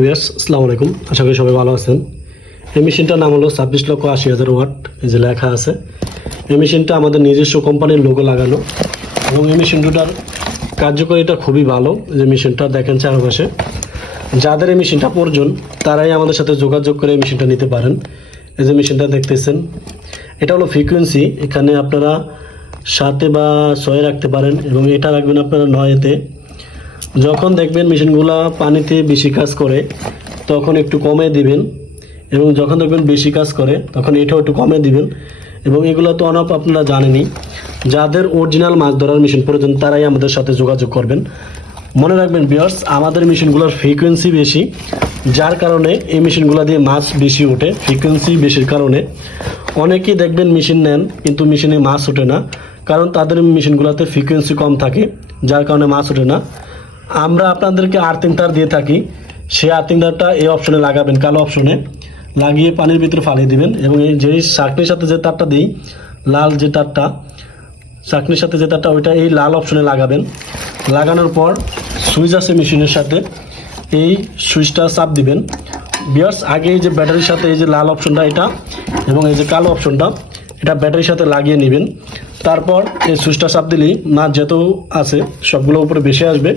Viewers আসসালামু আলাইকুম। আশা করি সবাই ভালো আছেন। এই মেশিনটার নাম হলো ছাব্বিশ লক্ষ আশি হাজার ওয়াট। এই যে লেখা আছে। এই মেশিনটা আমাদের নিজস্ব কোম্পানির লোগো লাগানো। এবং এই মেশিন দুটার কার্যকারিতা খুবই ভালো। যে মেশিনটা দেখেন চারপাশে। যাদের এই মেশিনটা প্রয়োজন, তারাই আমাদের সাথে যোগাযোগ করে এই মেশিনটা নিতে পারেন। এই যে মেশিনটা দেখতেছেন, এটা হলো ফ্রিকোয়েন্সি এখানে আপনারা সাতে বা ছয়ে রাখতে পারেন এবং এটা রাখবেন আপনারা নয়েতে। যখন দেখবেন মেশিনগুলো পানিতে বেশি কাজ করে, তখন একটু কমে দিবেন। এবং যখন দেখবেন বেশি কাজ করে, তখন এটাও একটু কমে দিবেন। এবং এগুলো তো অনপ আপনারা জানেনই। যাদের অরিজিনাল মাছ ধরার মেশিন প্রয়োজন, তারাই আমাদের সাথে যোগাযোগ করবেন। মনে রাখবেন বিয়ার্স আমাদের মেশিনগুলোর ফ্রিকোয়েন্সি বেশি, যার কারণে এই মেশিনগুলো দিয়ে মাছ বেশি ওঠে ফ্রিকোয়েন্সি বেশির কারণে। অনেকেই দেখবেন মেশিন নেন, কিন্তু মেশিনে মাছ ওঠে না, কারণ তাদের মেশিনগুলোতে ফ্রিকোয়েন্সি কম থাকে, যার কারণে মাছ ওঠে না। আমরা আপনাদেরকে আর্থিং তার দিয়ে থাকি। সেই আর্থিং তারটা এই অপশনে লাগাবেন, কালো অপশনে লাগিয়ে পানির ভিতরে ফালিয়ে দিবেন এবং এই যে চাকনির সাথে যে তারটা দিই, লাল যে তারটা, চাকনির সাথে যে তারটা, ওইটা এই লাল অপশনে লাগাবেন। লাগানোর পর সুইচ আছে মেশিনের সাথে, এই সুইচটা চাপ দিবেন। বিয়ার্স, আগে এই যে ব্যাটারির সাথে এই যে লাল অপশনটা এটা এবং এই যে কালো অপশনটা এটা ব্যাটারির সাথে লাগিয়ে নেবেন। তারপর এই সুইচটা চাপ দিলেই মাছ যত আছে, সবগুলো উপরে বেশি আসবে।